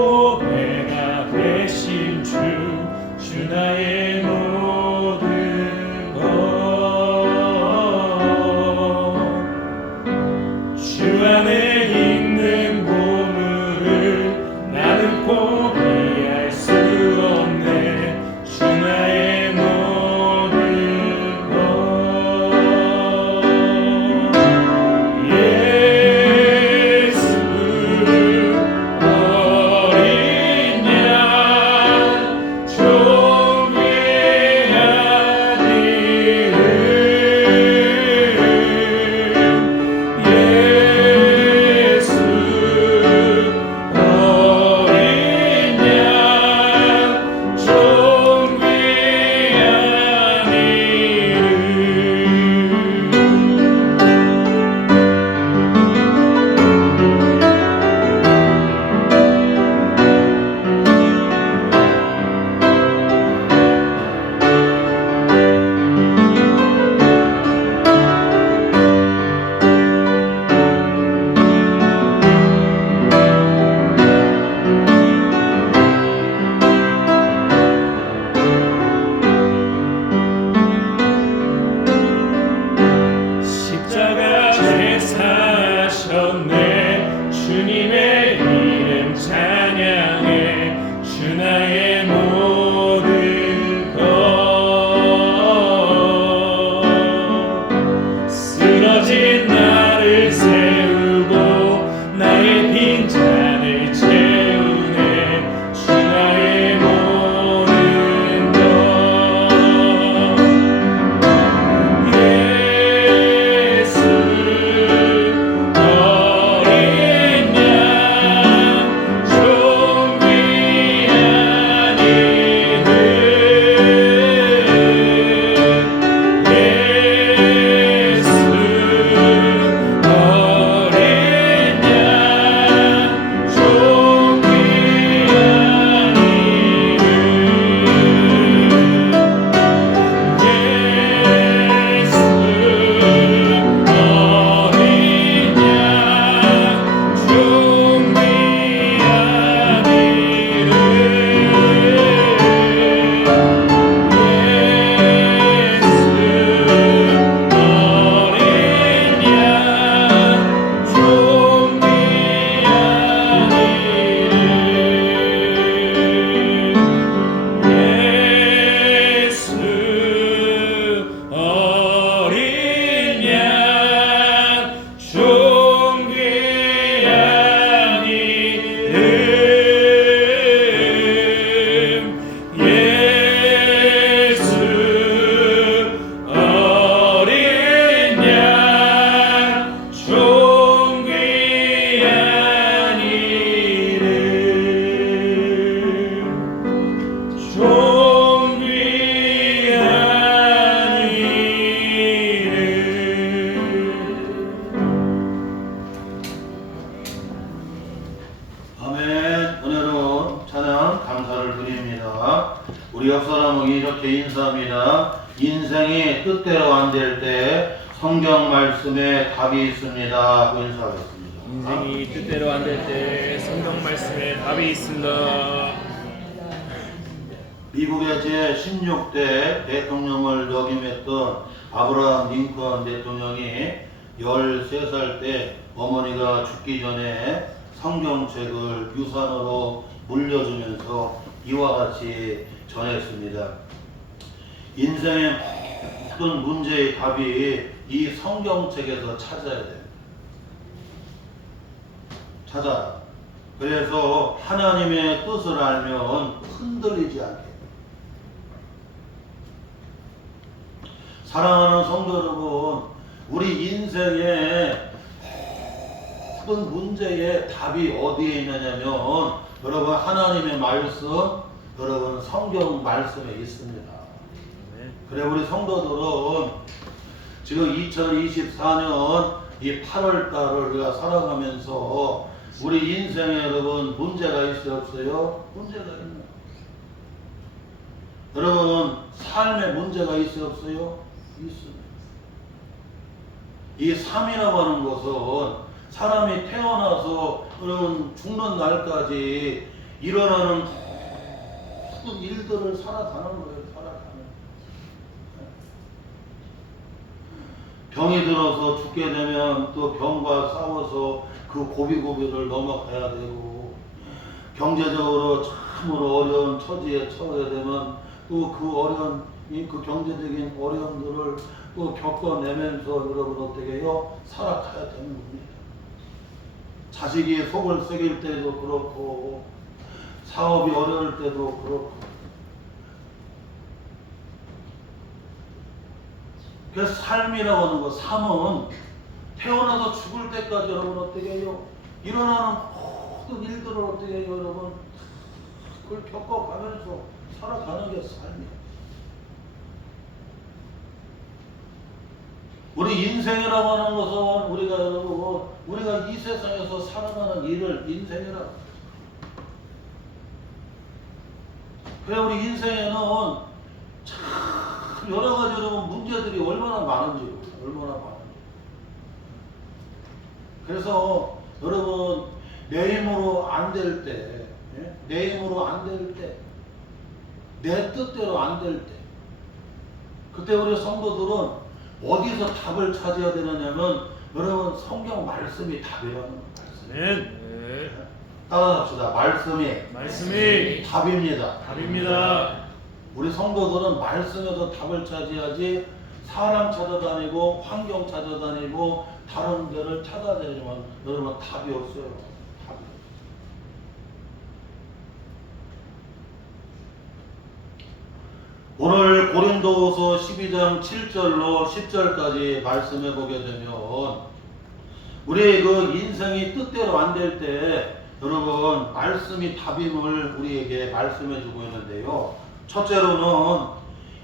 보배가 되신 주 나의 모든 것. 주 안에 있는 보물을 나는 포기할 수 없네. 주 나의 모든 것. 예수 어린 양 존귀한 이름. 예수 어린 양 존귀한 십자가에 사셨네. 주님의 이름 찬양해. 주 나의 모든 것. 쓰러진 나를 세우고 나의 빈잔을 채우네. 주 나의 모든 것. 예수 어린 양 존귀한 이름. 예수 어린 양 존귀한 이름. 예수 어린 양 존귀한 아멘. 은혜로운 찬양 감사를 드립니다. 우리 옆사람은 이렇게 인사합니다. 인생이 뜻대로 안 될 때 성경 말씀에 답이 있습니다 하고 인사하겠습니다. 인생이 뜻대로 안 될 때 성경 말씀에 답이 있습니다. 미국의 제16대 대통령을 역임했던 아브라함 링컨 대통령이 13살 때 어머니가 죽기 전에 성경책을 유산으로 물려주면서 이와 같이 전했습니다. 인생의 모든 문제의 답이 이 성경책에서 찾아야 돼요. 찾아. 그래서 하나님의 뜻을 알면 흔들리지 않게. 사랑하는 성도 여러분, 우리 인생의 모든 문제의 답이 어디에 있느냐면 여러분 하나님의 말씀, 여러분 성경 말씀에 있습니다. 그래 우리 성도들은 지금 2024년 이 8월달을 우리가 살아가면서 우리 인생에 여러분 문제가 있어요 없어요? 문제가 있나요? 여러분 삶에 문제가 있어요 없어요? 있습니다. 이 삶이라고 하는 것은 사람이 태어나서 그런 죽는 날까지 일어나는 모든 일들을 살아가는 거예요. 살아가는. 병이 들어서 죽게 되면 또 병과 싸워서 그 고비고비를 넘어가야 되고, 경제적으로 참으로 어려운 처지에 처하게 되면 또 그 어려운 그 경제적인 어려움들을 또 겪어내면서 여러분 어떻게 해요? 살아가야 되는 겁니다. 자식이 속을 썩일 때도 그렇고, 사업이 어려울 때도 그렇고. 그래서 삶이라고 하는 거, 삶은 태어나서 죽을 때까지 여러분 어떻게 해요? 일어나는 모든 일들을 어떻게 해요, 여러분? 그걸 겪어가면서 살아가는 게 삶이에요. 우리 인생이라고 하는 것은 우리가 여러분, 우리가 이 세상에서 살아가는 일을 인생이라고 해요. 그래, 우리 인생에는 참 여러 가지 여러분 문제들이 얼마나 많은지, 얼마나 많은지. 그래서 여러분, 내 힘으로 안 될 때, 내 힘으로 안 될 때, 내 뜻대로 안 될 때, 그때 우리 성도들은 어디서 답을 찾아야 되느냐면, 여러분, 성경 말씀이 답이라는 거예요. 네. 따라합시다. 말씀이 답입니다. 답입니다. 우리 성도들은 말씀에서 답을 찾아야지, 사람 찾아다니고 환경 찾아다니고 다른 데를 찾아다니지만 여러분 답이 없어요. 답이. 오늘 고린도후서 12장 7절로 10절까지 말씀해 보게 되면, 우리의 그 인생이 뜻대로 안 될 때 여러분 말씀이 답임을 우리에게 말씀해 주고 있는데요. 첫째로는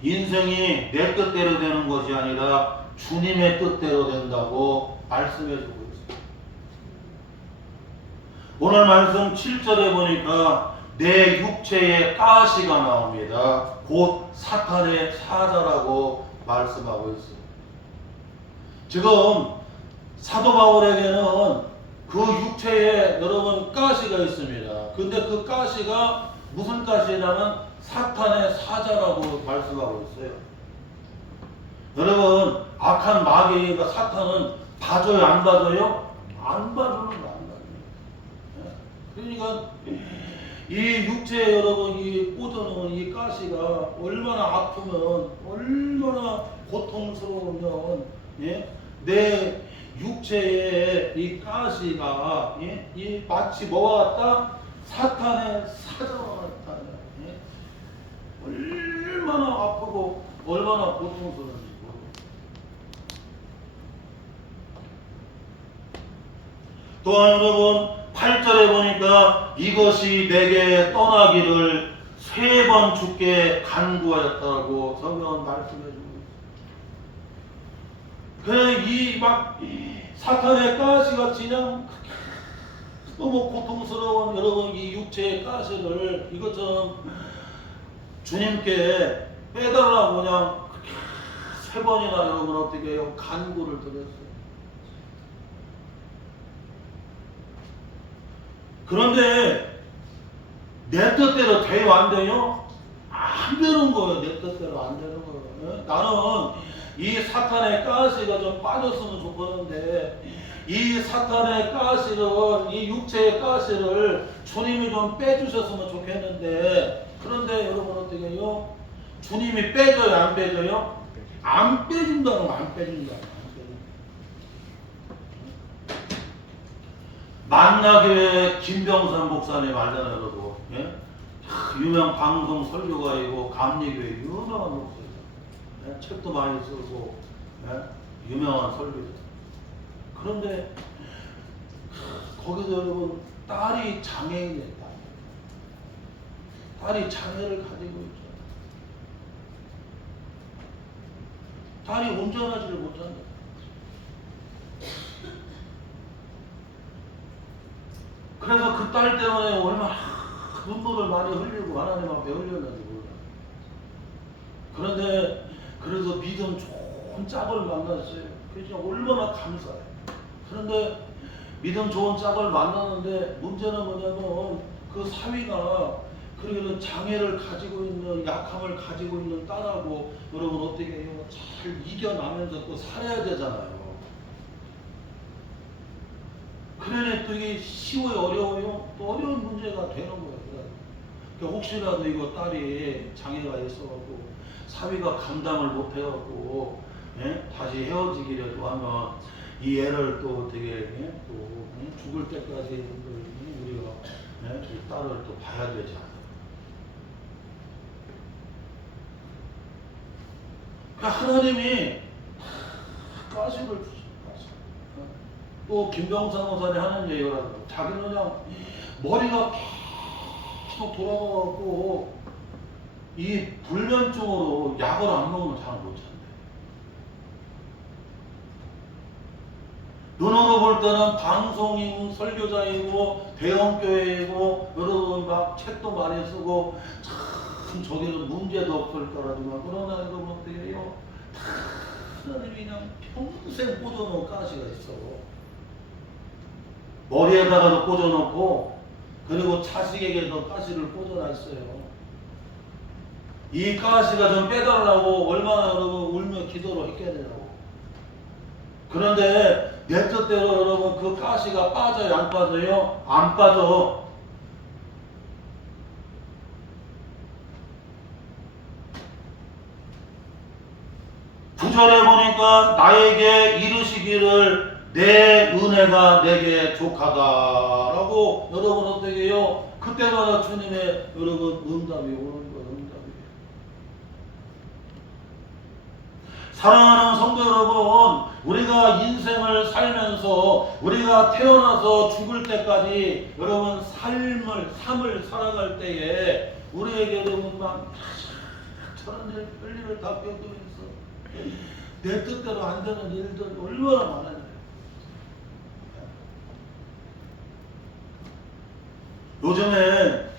인생이 내 뜻대로 되는 것이 아니라 주님의 뜻대로 된다고 말씀해 주고 있습니다. 오늘 말씀 7절에 보니까 내 육체의 가시가 나옵니다. 곧 사탄의 사자라고 말씀하고 있습니다. 지금 사도 바울에게는 그 육체에 여러분 가시가 있습니다. 근데 그 가시가 무슨 가시냐면 사탄의 사자라고 말씀하고 있어요. 여러분, 악한 마귀가 사탄은 봐줘요, 안 봐줘요? 안 봐주는 거, 안 봐줘요. 그러니까 이 육체에 여러분 이 꽂아놓은 이 가시가 얼마나 아프면, 얼마나 고통스러우면, 내 육체에 이 가시가 이 마치 뭐와 같다? 사탄의 사자와 같다. 얼마나 아프고 얼마나 고통스러운지. 또한 여러분 8절에 보니까 이것이 내게 떠나기를 3번 주께 간구하였다고 성경은 말씀해주고 있어요. 그래, 이 막 사탄의 가시같이 그냥 너무 고통스러운 여러분 이 육체의 가시를 이것처럼 주님께 빼달라고 그냥 3번이나 여러분 어떻게 해요? 간구를 드렸어요. 그런데 내 뜻대로 돼요, 안 돼요? 안 되는 거예요. 내 뜻대로 안 되는 거예요. 나는 이 사탄의 가시가 좀 빠졌으면 좋겠는데, 이 사탄의 가시를, 이 육체의 가시를 주님이 좀 빼주셨으면 좋겠는데, 그런데 여러분 어떻게 해요? 주님이 빼줘요, 안 빼줘요? 안 빼준다는 거, 안 빼준다. 만나교회 김병선 목사님 알잖아요, 여러분. 유명 방송 설교가이고 감리교회 유명한 목사입니다. 책도 많이 쓰고 유명한 설교자. 그런데 거기서 여러분 딸이 장애인이에요. 딸이 장애를 가지고 있죠. 딸이 운전하지를 못한다. 그래서 그 딸 때문에 얼마나 눈물을 많이 흘리고 하나님 앞에 흘렸는지 몰라요. 그런데 그래서 믿음 좋은 짝을 만났어요. 그래서 얼마나 감사해요. 그런데 믿음 좋은 짝을 만나는데 문제는 뭐냐면 그 사위가 그러면 장애를 가지고 있는 약함을 가지고 있는 딸하고 여러분 어떻게 해요? 잘 이겨나면서 또 살아야 되잖아요. 그러니 또 이게 쉬워요, 어려워요? 또 어려운 문제가 되는 거예요. 그러니까 혹시라도 이거 딸이 장애가 있어갖고 사위가 감당을 못해갖고 예? 다시 헤어지기라도 하면 이 애를 또 어떻게 예? 또 죽을 때까지 우리가 예? 이 딸을 또 봐야 되지 않아요. 그러니까 하나님이 가시를 주십니다. 또 김병상 원사님 하는 얘기가 자기는 그냥 머리가 계속 돌아가고 이 불면증으로 약을 안 먹으면 잘 못 잔대. 눈으로 볼 때는 방송이고 설교자이고 대형교회이고 여러분 막 책도 많이 쓰고 참 저기는 문제도 없을 거라지만 그러나 여러분 어떻게 해요? 하나님이 그냥 평생 꽂아놓은 가시가 있어. 머리에다가도 꽂아놓고 그리고 자식에게도 가시를 꽂아놨어요. 이 가시가 좀 빼달라고 얼마나 여러분 울며 기도를 했겠냐고. 그런데 내 뜻대로 여러분 그 가시가 빠져요? 안 빠져요? 안 빠져. 구절에 보니까 나에게 이르시기를 내 은혜가 내게 족하다라고 여러분 어떻게 해요? 그때마다 주님의 여러분 응답이 오는 거예요. 응답이. 사랑하는 성도 여러분, 우리가 인생을 살면서 우리가 태어나서 죽을 때까지 여러분 삶을 살아갈 때에 우리에게 여러분 막 저런 일을 다 겪으면서 내 뜻대로 안 되는 일들 얼마나 많아요. 요즘에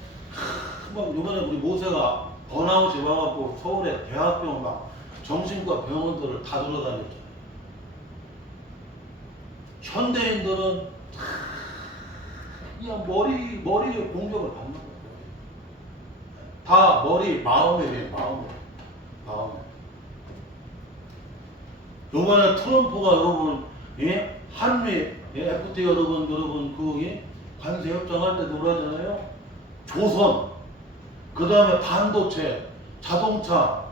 막 요번에 우리 모세가 번아웃이 와갖고 서울에 대학병원 막 정신과 병원들을 다 돌아다녔잖아요. 현대인들은 그냥 머리에 공격을 받는 거예요. 다 마음에. 요번에 트럼프가 여러분, 예? 한미, 예? FTA 여러분, 그, 예? 관세 협정할 때 놀라잖아요. 조선, 그 다음에 반도체, 자동차,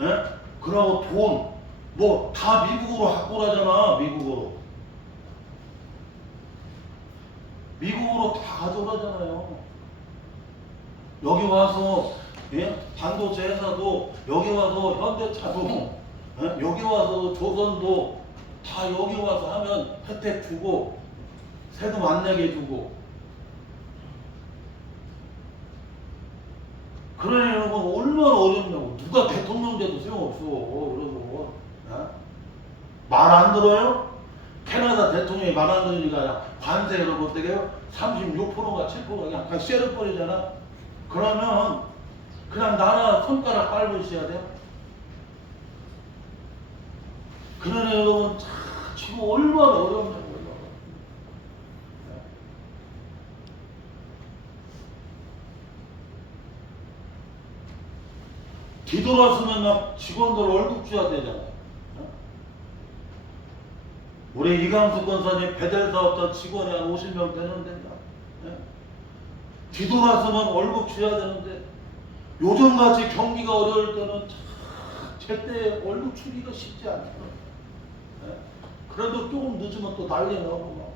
예? 그러고 돈, 뭐, 다 미국으로 확보하잖아, 미국으로 다 가져가잖아요. 여기 와서, 예? 반도체 회사도, 여기 와서 현대차도, 예? 여기 와서 조선도 다 여기 와서 하면 혜택 주고, 세금 안 내게 주고, 그러니 여러분 얼마나 어렵냐고. 누가 대통령 돼도 소용없어 여러분. 말 안 들어요? 캐나다 대통령이 말 안 들으니까 관세 여러분 어떻게 해요? 36%가 7%가 그냥 쎄려버리잖아. 그러면 그냥 나라 손가락 빨으셔야 돼요. 그러니 여러분 지금 얼마나 어렵냐고. 뒤돌아서면 막 직원들 월급 줘야 되잖아요. 우리 이강수 권사님 배달 사업자 직원이 한 50명 되는데 뒤돌아서면 월급 줘야 되는데 요즘같이 경기가 어려울 때는 제때 월급 주기가 쉽지 않죠. 그래도 조금 늦으면 또 난리 나고 막.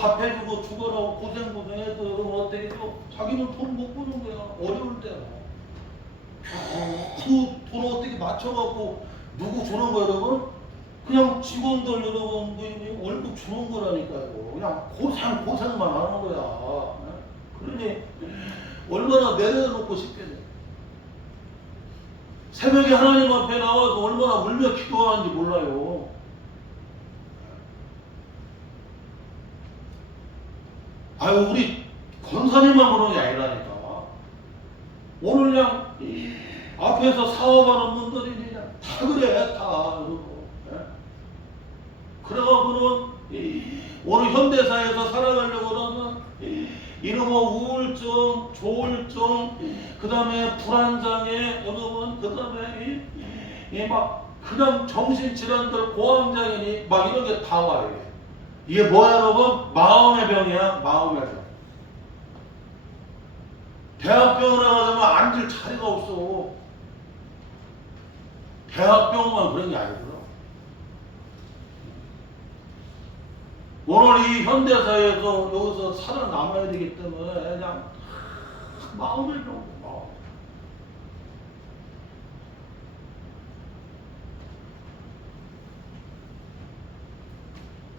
밥 해주고 죽어라고 고생해도 여러분 어떻게 해도 자기는 돈 못 버는 거야. 어려울 때는. 그 돈 어떻게 맞춰갖고 누구 주는 거야 여러분? 그냥 직원들 여러분 월급 주는 거라니까요. 그냥 고생만 하는 거야. 그러니 얼마나 내려놓고 싶겠네. 새벽에 하나님 앞에 나와서 얼마나 울며 기도하는지 몰라요. 아유 우리 권사님만 그런 게 아니라니까. 오늘 그냥 앞에서 사업하는 분들이 그냥 다 그래 다 여러분. 그래가지고는 오늘 현대사에서 살아가려고 그러면 이런 뭐 우울증, 조울증, 그 다음에 불안장애, 여러분, 그 다음에 막 그냥 정신질환들, 고황장애니 막 이런 게 다 와요. 이게 뭐야 여러분? 마음의 병이야. 마음의 병. 대학병원에 가면 앉을 자리가 없어. 대학병원만 그런 게 아니구나. 오늘 이 현대사회에서 여기서 살아남아야 되기 때문에 그냥 마음의 병, 마음.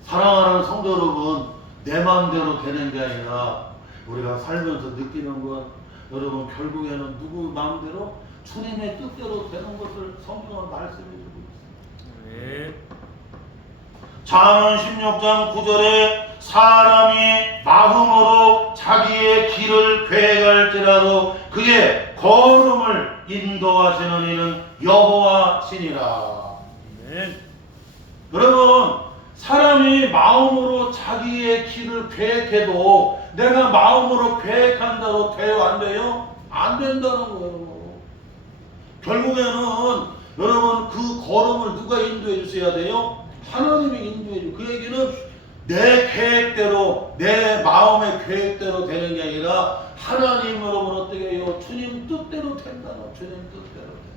사랑하는 성도 여러분, 내 마음대로 되는 게 아니라 우리가 살면서 느끼는 건 여러분 결국에는 누구 마음대로 주님의 뜻대로 되는 것을 성경은 말씀해 주고 있습니다. 네. 잠언 16장 9절에 사람이 마음으로 자기의 길을 계획할지라도 그의 걸음을 인도하시는 이는 여호와시니라. 네. 여러분, 사람이 마음으로 자기의 길을 계획해도 내가 마음으로 계획한다고 돼요? 안 돼요? 안 된다는 거예요. 결국에는 여러분 그 걸음을 누가 인도해 주셔야 돼요? 하나님이 인도해 줘. 그 얘기는 내 계획대로, 내 마음의 계획대로 되는 게 아니라 하나님 여러분 어떻게 해요? 주님 뜻대로 된다는, 주님 뜻대로 된다.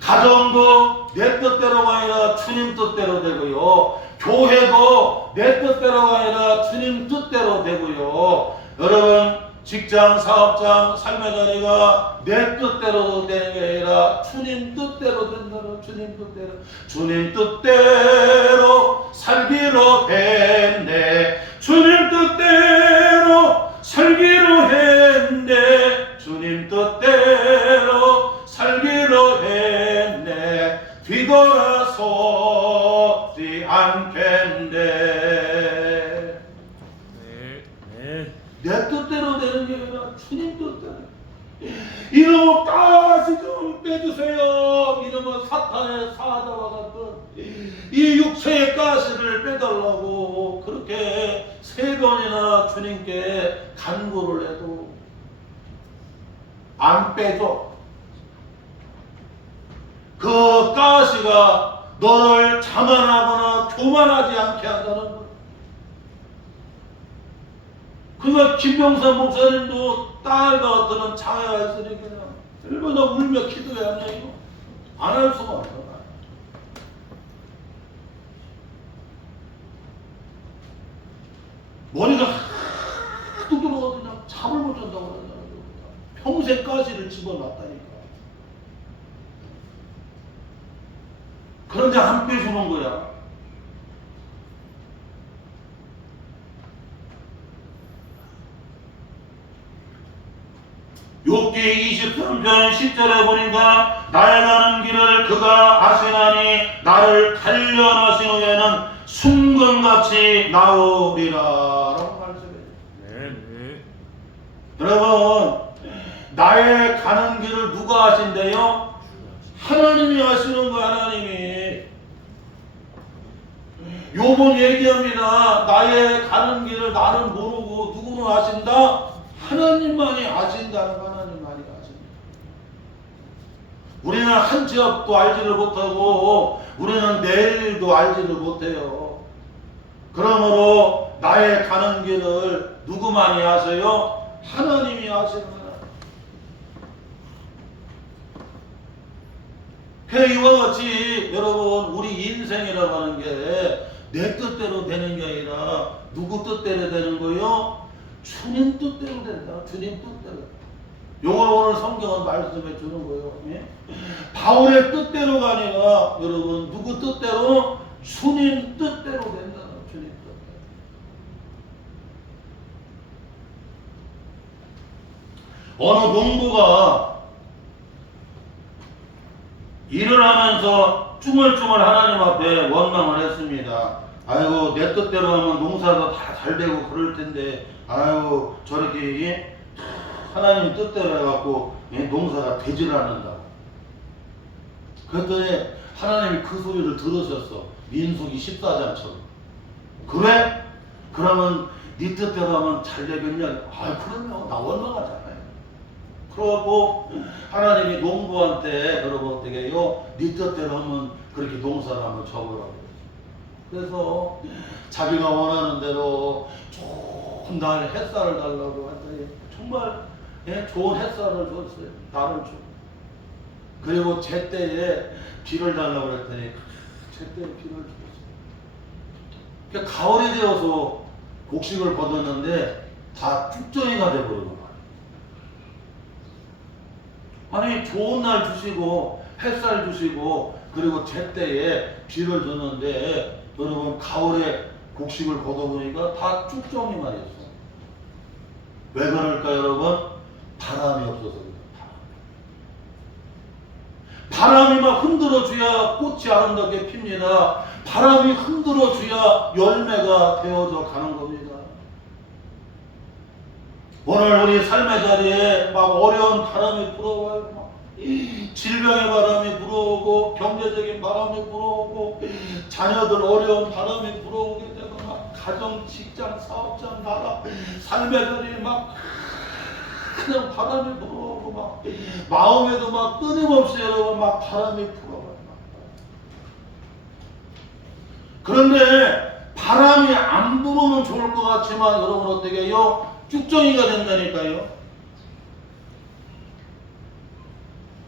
가정도 내 뜻대로가 아니라 주님 뜻대로 되고요. 교회도 내 뜻대로가 아니라 주님 뜻대로 되고요. 여러분 직장, 사업장, 삶의 자리가 내 뜻대로 되는 게 아니라 주님 뜻대로 된다는, 주님 뜻대로. 주님 뜻대로 살기로 했네. 주님 뜻대로 살기로 했네. 주님 뜻대로 살기로 했네. 뒤돌아서지 않겠네. 내 뜻대로 되는 게 아니라 주님 뜻대로. 이놈의 가시 좀 빼주세요. 이놈의 사탄의 사자와 같은 이 육체의 가시를 빼달라고 그렇게 3번이나 주님께 간구를 해도 안 빼줘. 그 가시가 너를 자만하거나 교만하지 않게 한다는 거예요. 그러니까 김병선 목사님도 딸과 어떤 장애가 있으니까 얼마나 울며 기도해야 하냐 이거 안 할 수가 없어. 머리가 하도 들어가도 그냥 잠을 못 잔다고 그러잖아. 평생 가시를 집어놨다니까. 그런데 안 빼주는 거야. 욥기 23편 10절에 보니까 나의 가는 길을 그가 아시나니 나를 단련하신 후에는 순금같이 나오리라 라고 말씀해요. 네. 여러분 나의 가는 길을 누가 아신대요? 하나님이 아시는 거야. 하나님이. 욥은 얘기합니다. 나의 가는 길을 나는 모르고 누구는 아신다? 하나님만이 아신다는 거. 하나님만이 아신다. 우리는 한 치 앞도 알지를 못하고 우리는 내일도 알지를 못해요. 그러므로 나의 가는 길을 누구만이 아세요? 하나님이 아시는 거야. 그래 이와 같이 여러분 우리 인생이라고 하는 게 내 뜻대로 되는 게 아니라 누구 뜻대로 되는 거요? 주님 뜻대로 된다. 주님 뜻대로. 요걸 오늘 성경은 말씀해 주는 거예요. 예? 바울의 뜻대로가 아니라 여러분 누구 뜻대로? 주님 뜻대로 된다. 주님 뜻대로. 어느 농부가 일을 하면서 쭈물쭈물 하나님 앞에 원망을 했습니다. 아이고 내 뜻대로 하면 농사가 다 잘 되고 그럴 텐데 아이고 저렇게 하나님 뜻대로 해갖고 농사가 되질 않는다고. 그랬더니 하나님이 그 소리를 들으셨어. 민수기 14장처럼. 그래? 그러면 네 뜻대로 하면 잘 되겠냐? 아, 그러면 나 원망하잖아요. 그러고 하나님이 농부한테 그러고 어떻게 해요? 네 뜻대로 하면 그렇게 농사를 한번 적으라고. 그래서 자기가 원하는 대로 좋은 날 햇살을 달라고 했더니 정말 좋은 햇살을 줬어요. 달을 줘. 그리고 제때에 비를 달라고 했더니 제때에 비를 줬어요. 그러니까 가을이 되어서 곡식을 거뒀는데 다 쭉정이가 돼버리고 말이에요. 아니 좋은 날 주시고 햇살 주시고 그리고 제때에 비를 줬는데 여러분 가을에 곡식을 거둬보니까 다 쭉정이만 했어. 왜 그럴까요 여러분? 바람이 없어서 그래요. 바람이 막 흔들어줘야 꽃이 아름답게 핍니다. 바람이 흔들어줘야 열매가 되어져 가는 겁니다. 오늘 우리 삶의 자리에 막 어려운 바람이 불어와요. 막 질병의 바람이 불어오고 경제적인 바람이 불어오고 자녀들 어려운 바람이 불어오게 되고 막 가정, 직장, 사업장, 나라 삶의 자리에 막 그냥 바람이 불어오고 막 마음에도 막 끊임없이 여러분 막 바람이 불어와요. 그런데 바람이 안 불으면 좋을 것 같지만 여러분 어떻게 해요? 쭉정이가 된다니까요.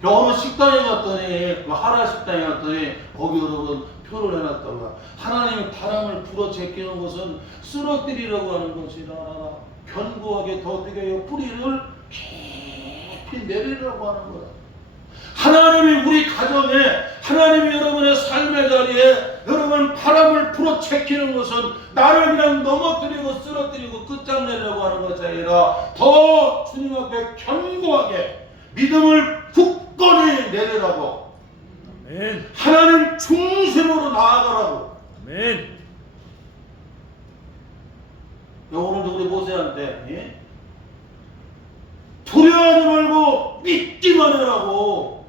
어느 식당에 갔더니 그 하라 식당에 갔더니 거기 여러분 표를 해놨다고요. 하나님이 바람을 불어 제끼는 것은 쓰러뜨리려고 하는 것이라 견고하게 더 어떻게 해요? 뿌리를 깊이 내리려고 하는 거야. 하나님이 우리 가정에 하나님이 여러분의 삶의 자리에 여러분 바람을 불어 제끼는 것은 나를 그냥 넘어뜨리고 쓰러뜨리고 끝장내려고 하는 것이 아니라 더 주님 앞에 견고하게 믿음을 굳건히 내리라고 아멘. 하나님 중심으로 나아가라고. 아멘. 오늘도 우리 모세한테 두려워하지 말고 믿기만 해라고.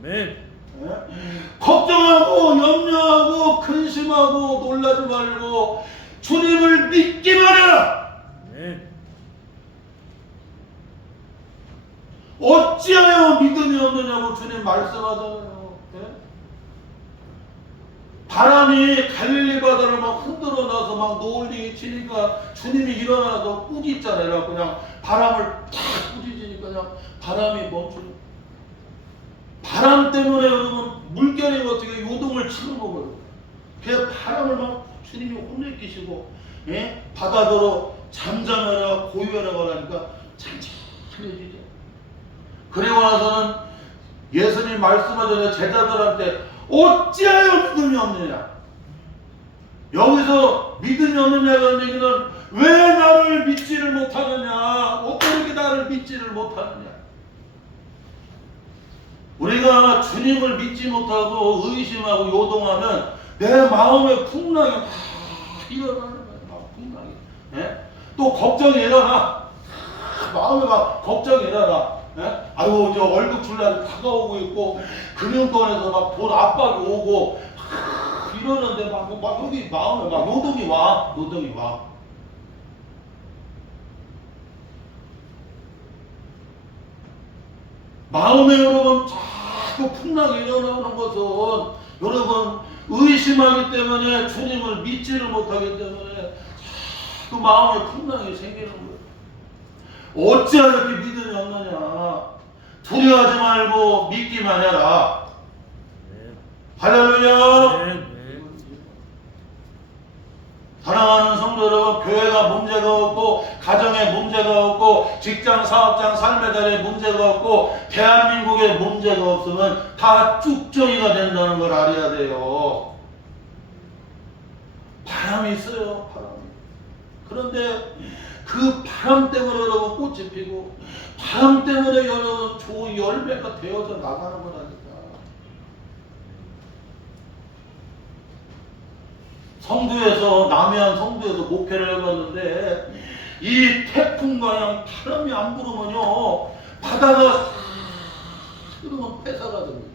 아멘. 걱정하고 염려하고 근심하고 놀라지 말고 주님을 믿기만 해라. 아멘. 어찌하여 믿음이 없느냐고 주님 말씀하잖아요. 바람이 갈릴리 바다를 막 흔들어 놔서 막 노을링이 치니까 주님이 일어나서 꾸짖잖아요. 그냥 바람을 탁 꾸짖으니까 그냥 바람이 멈추는. 바람 때문에 여러분 물결이 어떻게 요동을 치는 거거든요. 그 바람을 막 주님이 혼내키시고 바다더러 잠잠해라 고요해라 하니까 잠잠해지죠. 그리고 나서는 예수님 말씀하잖아요. 제자들한테 어찌하여 믿음이 없느냐. 여기서 믿음이 없느냐는 얘기는 왜 나를 믿지를 못하느냐. 어떻게 나를 믿지를 못하느냐. 우리가 주님을 믿지 못하고 의심하고 요동하면 내 마음에 풍랑이 막 일어나는 거예요. 막 풍랑이. 또 걱정이 일어나. 마음에 막 걱정이 일어나. 아이고 이제 월급 줄 날이 다가오고 있고 금융권에서 막 돈 압박이 오고 이러는데 막 여기 마음에 막 노동이 와. 마음에 여러분 자꾸 풍랑이 일어나는 것은 여러분 의심하기 때문에 주님을 믿지를 못하기 때문에 자꾸 마음에 풍랑이 생기는 거예요. 어찌하여 이렇게 믿음이 없느냐. 두려워하지 말고 믿기만 해라. 할렐루야. 사랑하는 성도 여러분, 교회가 문제가 없고 가정에 문제가 없고 직장, 사업장, 삶의 자리에 문제가 없고 대한민국에 문제가 없으면 다 쭉정이가 된다는 걸 알아야 돼요. 바람이 있어요. 바람이. 그런데 그 바람 때문에 여러분 꽃이 피고 바람 때문에 여러분 좋은 열매가 되어져 나가는 거라니까. 성도에서 남해안 성도에서 목회를 해봤는데 이 태풍과 바람이 안 불으면요 바다가 흐르면 폐사가 됩니다.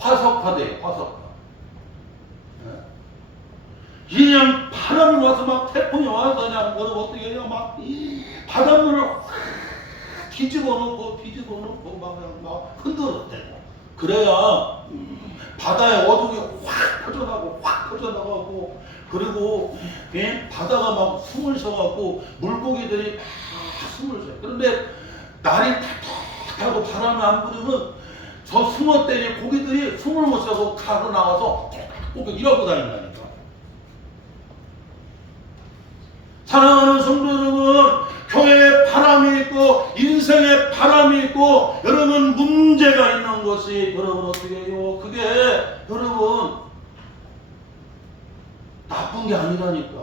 화석화돼요. 화석화. 그냥 바람이 와서 막 태풍이 와서 그냥 여러분 어떻게 해요? 막 바닷물을 확 뒤집어 놓고 막 흔들었대요. 그래야 바다의 어둠이 확 퍼져나가고 그리고 바다가 막 숨을 쉬어갖고 물고기들이 막 숨을 쉬어요. 그런데 날이 따뜻하고 바람이 안 불으면 저 숭어 때리 고기들이 숨을 못 쉬어서 가로 나와서 꼭 이러고 다닌다니까. 사랑하는 성도 여러분, 교회에 바람이 있고 인생에 바람이 있고 여러분 문제가 있는 것이 여러분 어떻게 해요? 그게 여러분 나쁜 게 아니라니까.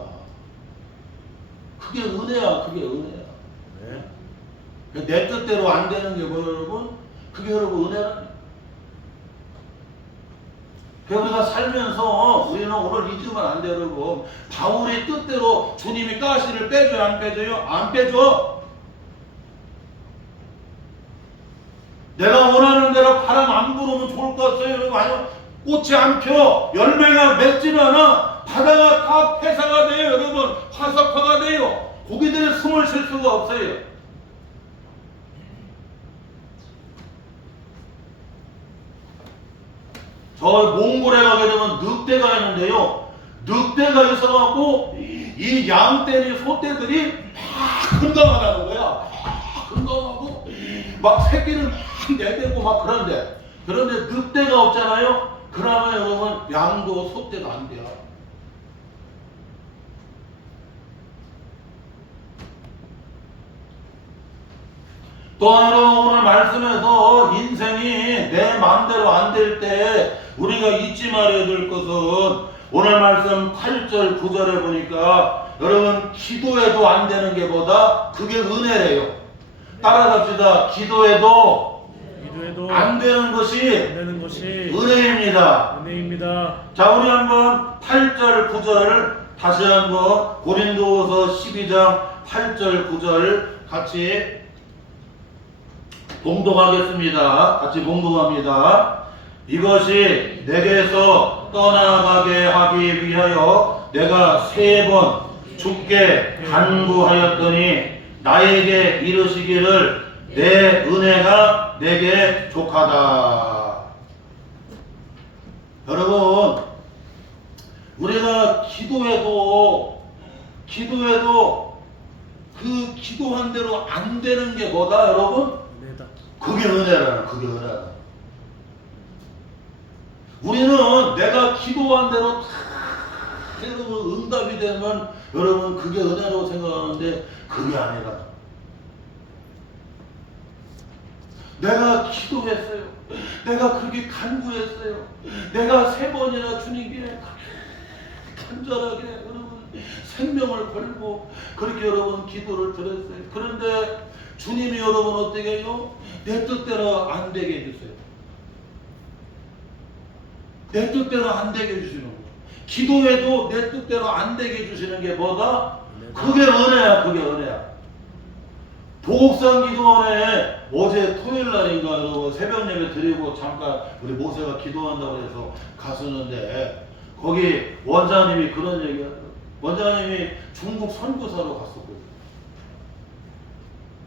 그게 은혜야. 그게 은혜야. 네. 내 뜻대로 안 되는 게 뭐예요 여러분? 그게 여러분 은혜라니까. 우리가 살면서 우리는 오늘 잊으면 안 돼요 여러분. 바울의 뜻대로 주님이 가시를 빼줘요 안 빼줘요? 안 빼줘. 내가 원하는 대로 바람 안 불으면 좋을 것 같아요 여러분. 아니면 꽃이 안 펴 열매가 맺지는 않아. 바다가 다 폐사가 돼요 여러분. 화석화가 돼요. 고기들이 숨을 쉴 수가 없어요. 저 몽골에 가게 되면 늑대가 있는데요. 늑대가 있어갖고 이 양떼리 소떼들이 막 금강하다는 거야. 막 금강하고 막 새끼를 막 내대고 막 그런데 늑대가 없잖아요. 그러면 여러분 양도 소떼도 안 돼요. 또 하나 오늘 말씀에서 인생이 내 마음대로 안 될 때 우리가 잊지 말아야 될 것은 오늘 말씀 8절 9절에 보니까 여러분 기도해도 안 되는 게 뭐다? 그게 은혜래요. 따라갑시다. 기도해도 안 되는 것이 은혜입니다. 자, 우리 한번 8절 9절 다시 한번 고린도후서 12장 8절 9절 같이 봉독하겠습니다. 같이 봉독합니다. 이것이 내게서 떠나가게 하기 위하여 내가 3번 주께 간구하였더니 나에게 이르시기를 내 은혜가 내게 족하다. 여러분 우리가 기도해도 그 기도한 대로 안 되는 게 뭐다 여러분? 그게 은혜라는. 그게 은혜다. 우리는 내가 기도한 대로 다 여러분 응답이 되면 여러분 그게 은혜라고 생각하는데 그게 아니라 내가 기도했어요. 내가 그렇게 간구했어요. 내가 3번이나 주님께 간절하게 여러분 생명을 걸고 그렇게 여러분 기도를 드렸어요. 그런데 주님이 여러분 어떻게 해요? 내 뜻대로 안 되게 해주세요. 내 뜻대로 안 되게 해주시는 거예요. 기도해도 내 뜻대로 안 되게 해주시는 게 뭐다? 그게 은혜야. 그게 은혜야. 보국산 기도원에 어제 토요일 날인가 여러분 새벽 예배 드리고 잠깐 우리 모세가 기도한다고 해서 갔었는데 거기 원장님이 그런 얘기 하더라고요. 원장님이 중국 선교사로 갔었거든요.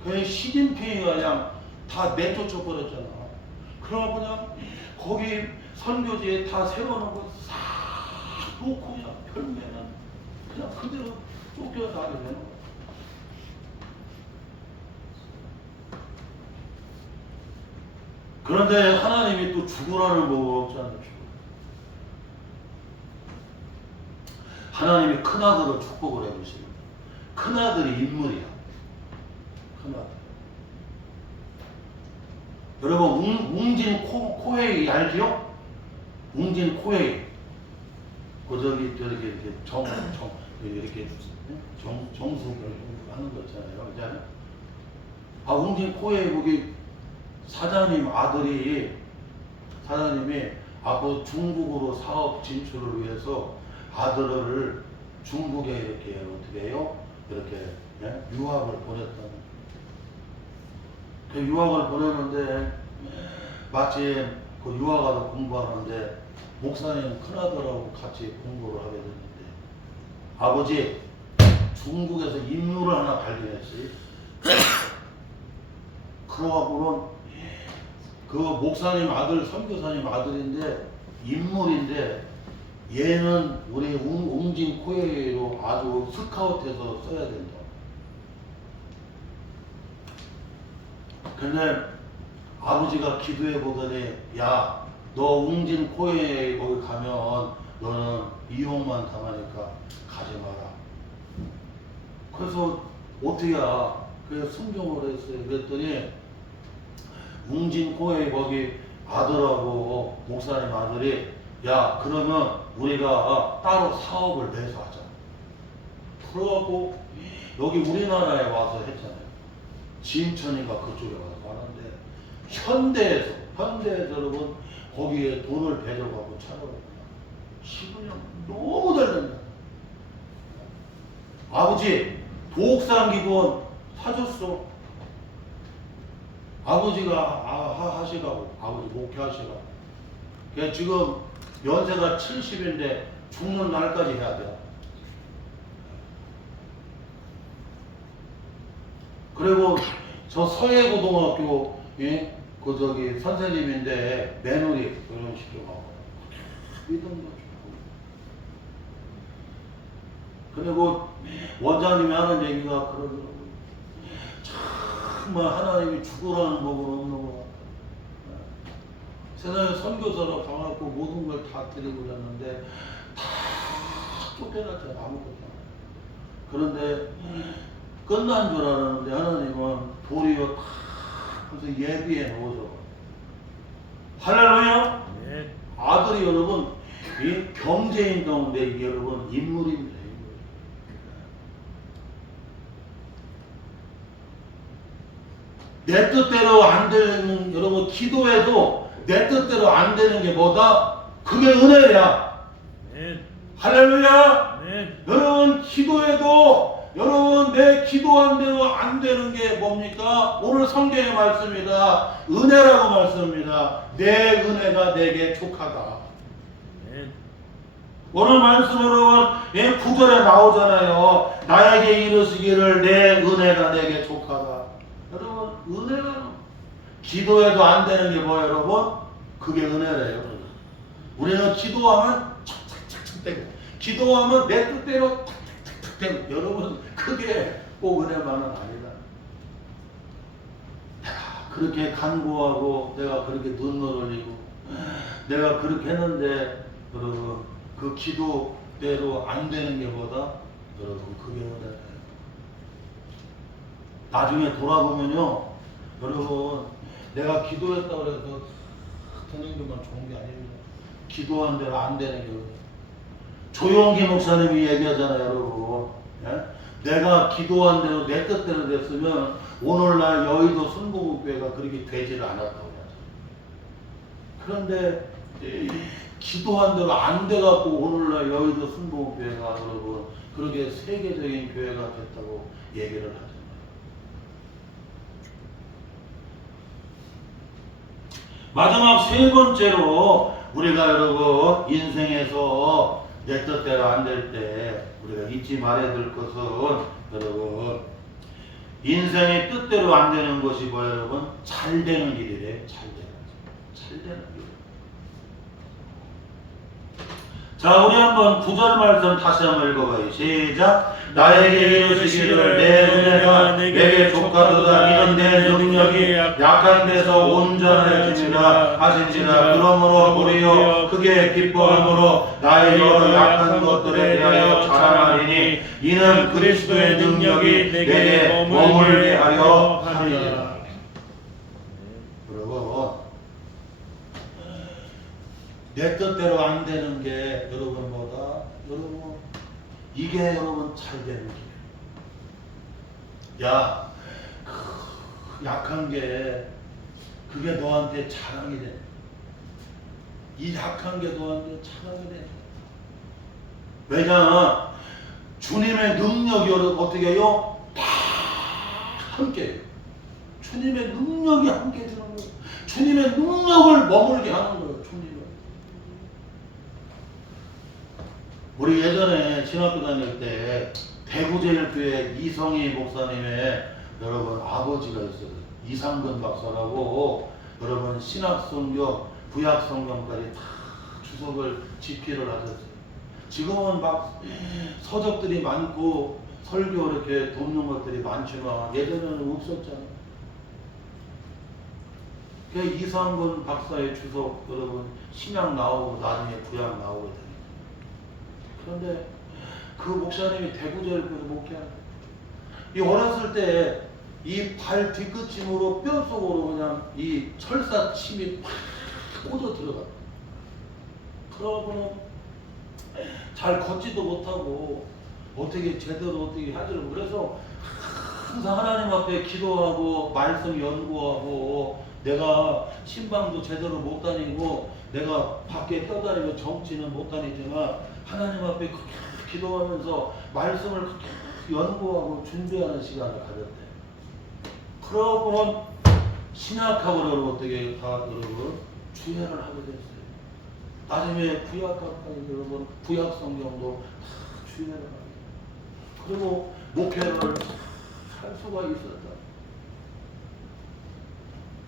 그냥 시진핑이가 그냥 다 내쫓아버렸잖아. 그러고 그냥 거기 선교지에 다 세워놓고 싹 놓고 그냥 결국에는 그냥 그대로 쫓겨나게 되는 거야. 그런데 하나님이 또 죽으라는 법은 없지 않으시고 하나님이 큰아들을 축복을 해주시고 큰아들이 인물이야. 큰아들. 여러분 웅진 코웨이 알지요? 웅진 코웨이 그 저기 저렇게 이렇게 이렇게 정수 하는 거 있잖아요. 그잖아요. 아 웅진 코웨이 거기 사장님 아들이 사장님이 앞으로 중국으로 사업 진출을 위해서 아들을 중국에 이렇게 어떻게 해요? 이렇게 유학을 보냈다는. 그 유학을 보내는데 마침 그 유학 가서 공부하는데 목사님 큰아들하고 같이 공부를 하게 됐는데 아버지 중국에서 인물을 하나 발견했어요. 그러고는 그 목사님 아들, 선교사님 아들인데 인물인데 얘는 우리 웅진 코에이로 아주 스카우트해서 써야 된다. 근데 아버지가 기도해 보더니 야, 너 웅진 코에이 거기 가면 너는 이용만 당하니까 가지 마라. 그래서 어떻게 그래서 순종을 했어요. 그랬더니 웅진 코에이 거기 아들하고 목사님 아들이 야, 그러면 우리가 따로 사업을 내서 하자. 그래갖고 여기 우리나라에 와서 했잖아요. 진천인가 그쪽에 와서 하는데 현대에서 여러분 거기에 돈을 배정하고 찾아오구나. 15년 너무 잘 된다. 아버지 독산 기도원 사줬어. 아버지가 하시라고, 아버지 목회하시라고. 그냥 지금 연세가 70인데 죽는 날까지 해야 돼. 그리고 저 서해고등학교 그 저기 선생님인데 며느리 결혼시켜가고 믿음도 주고. 그리고 원장님이 하는 얘기가 그러더라고요. 정말 하나님이 죽으라는 법은 없는 것 같아요. 세상에 선교사로 가갖고 모든 걸 다 드리고 그랬는데 다 쫓겨났잖아요. 아무것도 안 해요. 그런데 끝난 줄 알았는데 하나님은 도리어 다 그래서 예비해 놓으셔. 할렐루야. 네. 아들이 여러분 이 경제인 가운데 여러분 인물입니다. 내 뜻대로 안 되는, 여러분 기도해도 내 뜻대로 안 되는 게 뭐다? 그게 은혜야. 네. 할렐루야. 네. 여러분 기도해도 여러분 내 기도한 대로 안 되는 게 뭡니까? 오늘 성경의 말씀이다. 은혜라고 말씀입니다. 내 은혜가 내게 족하다. 네. 오늘 말씀으로 9절에 나오잖아요. 나에게 이르시기를 내 은혜가 내게 족하다. 여러분 은혜가 기도해도 안 되는 게 뭐예요 여러분? 그게 은혜래요. 우리는 기도하면 착착착착 되고 기도하면 내 뜻대로 탁탁탁 되고 여러분 그게 꼭 은혜만은 아니다. 그렇게 간구하고 내가 그렇게 눈물 흘리고 내가 그렇게 했는데 여러분 그 기도대로 안 되는 게 뭐다? 여러분 그게 은혜예요. 나중에 돌아보면요 여러분 내가 기도했다고 해서 되는 것만 좋은 게 아닙니다. 기도한 대로 안 되는 게 조용기 목사님이 얘기하잖아요 여러분. 예? 내가 기도한 대로 내 뜻대로 됐으면 오늘날 여의도 순복음교회가 그렇게 되지를 않았다고 하잖아요. 그런데 기도한 대로 안 돼갖고 오늘날 여의도 순복음교회가 여러분 그렇게 세계적인 교회가 됐다고 얘기를 하죠. 마지막 세 번째로 우리가 여러분 인생에서 내 뜻대로 안 될 때 우리가 잊지 말아야 될 것은 여러분 인생의 뜻대로 안 되는 것이 뭐예요 여러분? 잘 되는 길이래. 잘 되는 길. 자 우리 한번 9절 말씀 다시 한번 읽어봐요. 시작. 나에게 이르시기를 내 은혜가 내게 족하도다. 이는 내 능력이 약한 데서 온전해지니라 하신지라. 그러므로 우리여 크게 기뻐함으로 나의 여러 약한 것들에 대하여 자랑하리니 이는 그리스도의 능력이 내게 머물게 하여 하리라. 여러분 내 뜻대로 안 되는 게 여러분 뭐다? 여러분 이게 여러분 잘 되는 길. 야, 약한 게 그게 너한테 자랑이 돼. 이 약한 게 너한테 자랑이 돼. 왜냐? 주님의 능력이 어떻게 해요? 다 함께. 주님의 능력이 함께 되는 거예요. 주님의 능력을 머물게 하는 거예요. 주님은. 우리 예전에 신학교 다닐 때 대구제일교회 이성희 목사님의 여러분 아버지가 있어요. 이상근 박사라고 여러분 신학성경, 구약성경까지 다 주석을 집필을 하셨어요. 지금은 막 서적들이 많고 설교 이렇게 돕는 것들이 많지만 예전에는 없었잖아요. 그 이상근 박사의 주석 여러분 신약 나오고 나중에 구약 나오게 됩니다. 그런데 그 목사님이 대구제일교회를 목회하는 이 어렸을 때 이 발 뒤끝짐으로 뼈 속으로 그냥 이 철사 침이 팍 꽂아 들어갔다. 그러고는 잘 걷지도 못하고 어떻게 제대로 어떻게 하지를 그래서 항상 하나님 앞에 기도하고 말씀 연구하고 내가 신방도 제대로 못 다니고 내가 밖에 떠다니고 정치는 못 다니지만 하나님 앞에 그렇게 기도하면서 말씀을 그렇게 연구하고 준비하는 시간을 가졌대. 그러고는 신약하고 여러분 어떻게 다 여러분 주회를 하게 됐어요. 나중에 구약학까지 여러분 구약 성경도 다 주의를 하고 그리고 목회를 할 수가 있었다.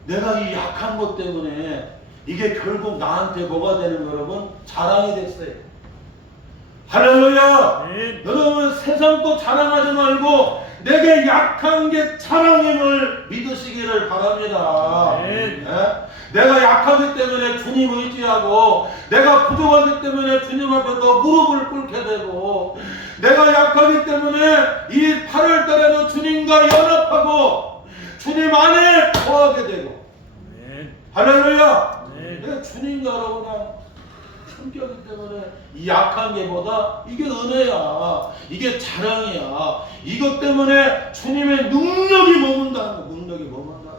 내가 이 약한 것 때문에 이게 결국 나한테 뭐가 되는 거 여러분 자랑이 됐어요. 할렐루야. 네. 여러분 세상 또 자랑하지 말고 내게 약한 게 자랑임을 믿으시기를 바랍니다. 네. 네? 내가 약하기 때문에 주님 의지하고 내가 부족하기 때문에 주님 앞에서 무릎을 꿇게 되고 내가 약하기 때문에 이 8월 달에도 주님과 연합하고 주님 안에 거하게 되고 네. 할렐루야. 네. 내가 주님과 그냥 함께하기 때문에 이 약한 게보다 이게 은혜야. 이게 자랑이야. 이것 때문에 주님의 능력이 머문다는 거. 능력이 머문다.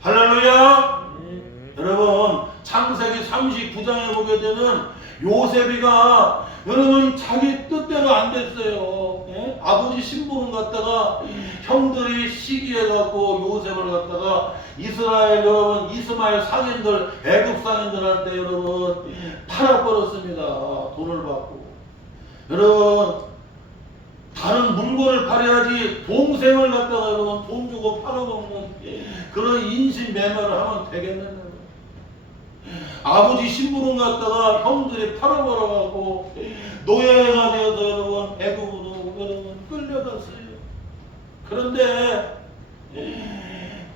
할렐루야. 여러분 창세기 39장에 보게 되는 요셉이가 여러분 자기 뜻대로 안 됐어요. 예? 아버지 심부름 갔다가 형들이 시기해갖고 요셉을 갖다가 이스라엘 여러분 이스마엘 상인들 애굽 상인들한테 여러분 팔아버렸습니다. 돈을 받고 여러분 다른 물건을 팔아야지 동생을 갖다가 여러분 돈 주고 팔아먹는 그런 인신 매매를 하면 되겠느냐. 아버지 심부름 갔다가 형들이 팔아버려가고 노예가 되어서 여러분 애굽으로 여러분 끌려갔어요. 그런데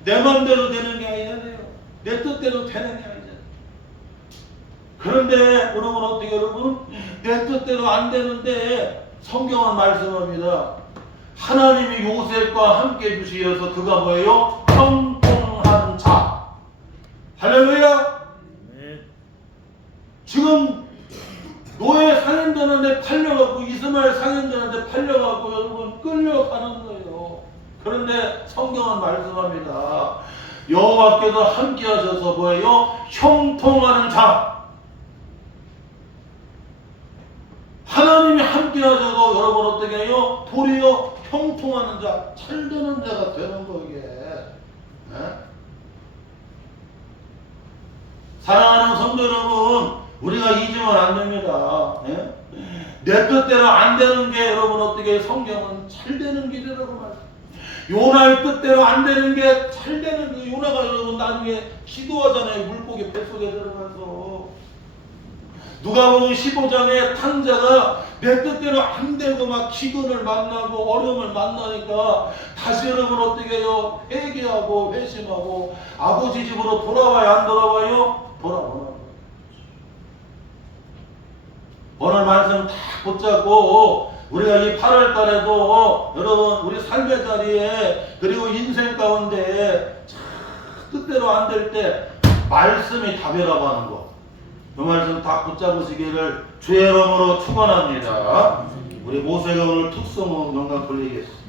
내 맘대로 되는 게 아니잖아요. 내 뜻대로 되는 게 아니잖아요. 그런데 여러분 어떻게 여러분 내 뜻대로 안 되는데 성경은 말씀합니다. 하나님이 요셉과 함께 주시어서 그가 뭐예요? 형통한 자. 할렐루야. 지금 노예 상인들한테 팔려가고 이스마엘 상인들한테 팔려가고 여러분 끌려가는 거예요. 그런데 성경은 말씀합니다. 여호와께서 함께 하셔서 뭐예요? 형통하는 자. 하나님이 함께 하셔서 여러분 어떻게 해요? 도리어 형통하는 자, 잘되는 자가 되는 거 이게. 네? 사랑하는 성도 여러분, 우리가 잊으면 안 됩니다. 예? 내 뜻대로 안 되는 게 여러분 어떻게 성경은 잘 되는 길이라고 말해요. 요나의 뜻대로 안 되는 게 잘 되는 게 요나가 여러분 나중에 기도하잖아요. 물고기 뱃속에 들어가서. 누가복음 15장에 탕자가 내 뜻대로 안 되고 막 기근을 만나고 어려움을 만나니까 다시 여러분 어떻게 해요? 회개하고 회심하고 아버지 집으로 돌아와요? 안 돌아와요? 돌아오는 오늘 말씀 다 붙잡고 우리가 이 8월 달에도 여러분 우리 삶의 자리에 그리고 인생 가운데 뜻대로 안 될 때 말씀이 답이라고 하는 거. 그 말씀 다 붙잡으시기를 주의 이름으로 축원합니다. 우리 모세가 오늘 특성 영광 돌리겠습니다.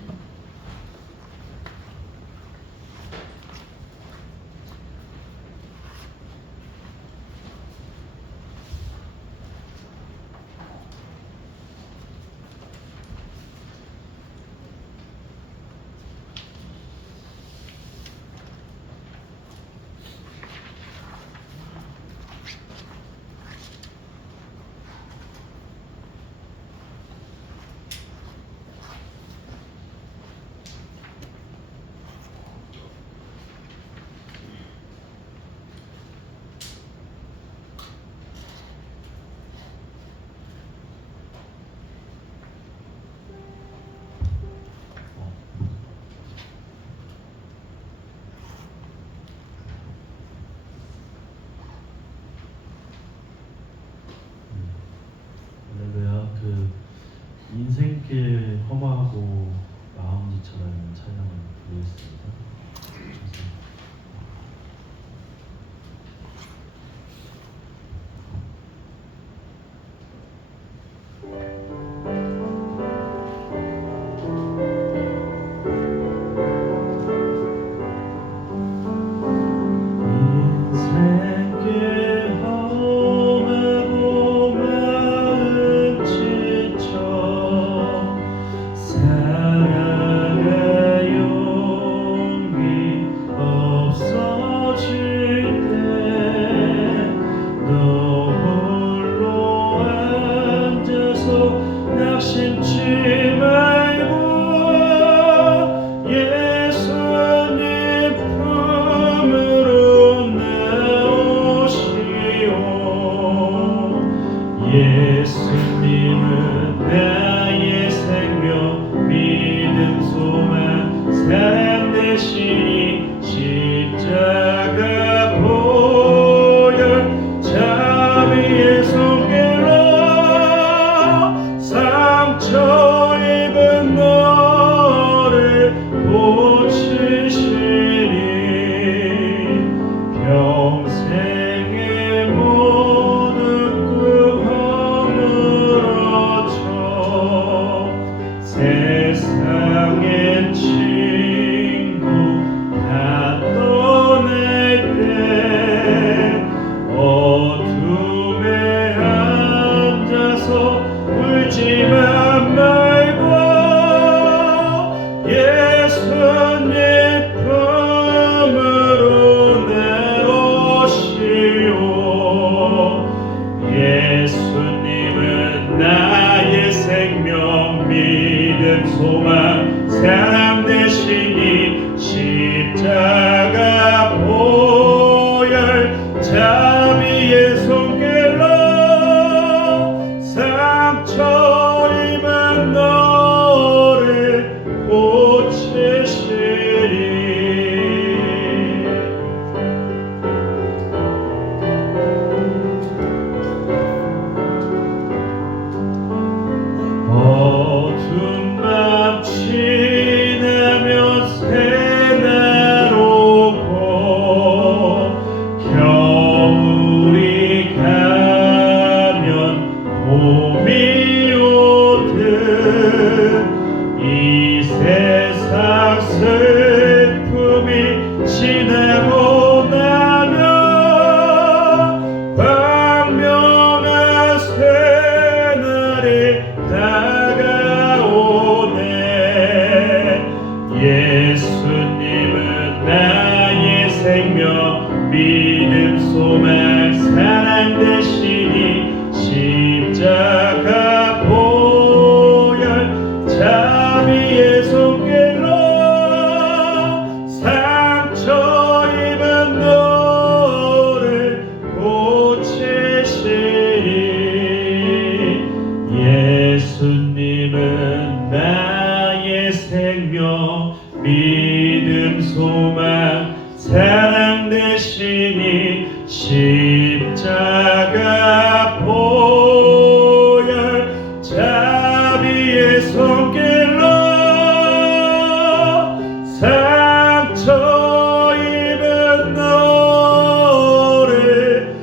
이렇게 험하고 마음지처럼 찬양을 부르겠습니다. 인생길 험하고 마음 지쳐 살아갈 용기 없어질 때 너 홀로 앉아서 낙심치 말고 예수님 품으로 나오시오. 예수님은 나의 생명 믿음 소망 사랑 되시니 십자가 보혈 자비의 손길로 상처 입은 너를 고치시니 평생의 모든 꿈 허물어져 세상의 친구 다 떠날 때 어둠에 앉아서 울지만 말고 예수님 품으로 나오시오. 예수님은 나의 생명 믿음 소망 사랑 되시니 십자가 보혈 자비의 손길로 상처 입은 너를 고치시리. 어두운 밤 지나면 새날 오고 겨울이 가면 봄이 오듯 이 세상 슬픔이 지나고 나면 광명한 새날이 다가오네. 예수님은 나의 생명 믿음 소망 사랑 되시니 십자가 보혈 자비의 손길로 상처 입은 너를 고치시리. 예수님은 나의 생명 믿음 소망 사랑 되시니 십자가 보혈 자비의 손길로 상처 입은 너를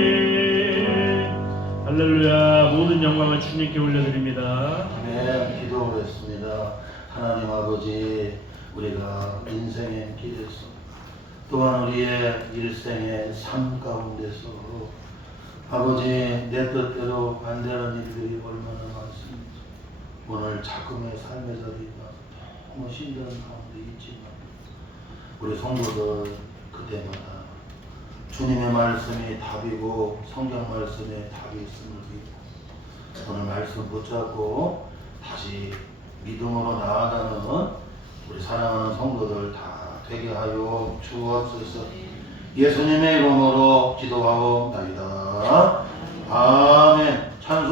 고치시리. 할렐루야. 모든 영광을 주님께 올려드립니다. 네, 기도하겠습니다. 하나님 아버지, 우리가 인생의 길에서 또한 우리의 일생의 삶 가운데서 아버지 내 뜻대로 반대하는 일들이 얼마나 많습니까? 오늘 작금의 삶의 자리가 너무 힘든 가운데 있지만 우리 성도들 그때마다 주님의 말씀이 답이고 성경 말씀에 답이 있음을 믿고 오늘 말씀 붙잡고 다시 믿음으로 나아가는 우리 사랑하는 성도들 다 되게 하여 주옵소서. 예수님의 이름으로 기도하옵나이다. 아멘. 찬송.